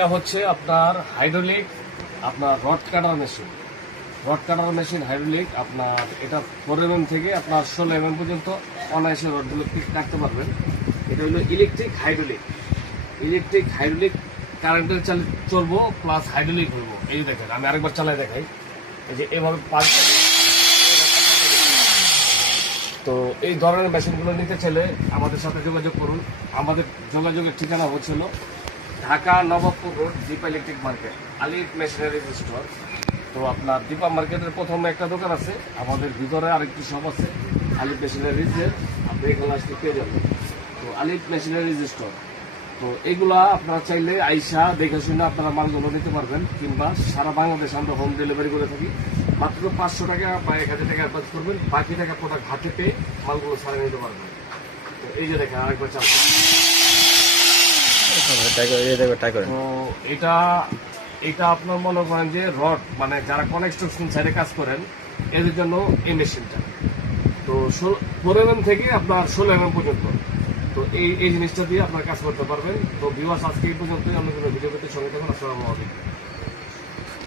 এটা হচ্ছে আপনার হাইড্রোলিক আপনার রড কাটার মেশিন হাইড্রোলিক আপনার এটা 4 mm থেকে আপনার 16 mm পর্যন্ত অনায়াসে রডগুলো কাটতে পারবেন। এটা হলো ইলেকট্রিক হাইড্রোলিক কারেন্টের চলবো প্লাস হাইড্রোলিক হইব। এই দেখেন আমি আরেকবার চালাই দেখাই। এই যে এভাবে পাঁচ, তো এই ধরনের মেশিনগুলো নিতে চাইলে আমাদের সাথে যোগাযোগ করুন। আমাদের যোগাযোগের ঠিকানা হচ্ছিল Dhaka Nawabpur road Dipa electric market, Alif machineries store. তো আপনার দীপা মার্কেটের প্রথমে একটা দোকান আছে, আমাদের ভিতরে আরেকটি শপ আছে আলিফ মেশিনারিজের, আপনি এখানে আসতে পেয়ে যাবেন। তো আলিফ মেশিনারিজ স্টোর, তো এইগুলা আপনারা চাইলে আইসা দেখে শুনে আপনারা মালগুলো নিতে পারবেন, কিংবা সারা বাংলাদেশে আমরা হোম ডেলিভারি করে থাকি। মাত্র 500 টাকা বা 1000 টাকা অ্যাডভান্স করবেন, বাকি টাকা প্রোডাক্ট হাতে পেয়ে মালগুলো সারা নিতে পারবেন। তো এই যে দেখেন আরেকবার চালু। তো এটা আপনার মনে করেন যে রড মানে যারা কনস্ট্রাকশন সাইডে কাজ করেন এদের জন্য এই মেশিনটা। তো 4 mm থেকে আপনার 16 mm পর্যন্ত, তো এই জিনিসটা দিয়ে আপনার কাজ করতে পারবেন। তো ভিউয়ার্স, আজকে এই পর্যন্তই। অন্য কোনো ভিডিও পেতে সঙ্গে থাকুন। আসসালামু আলাইকুম।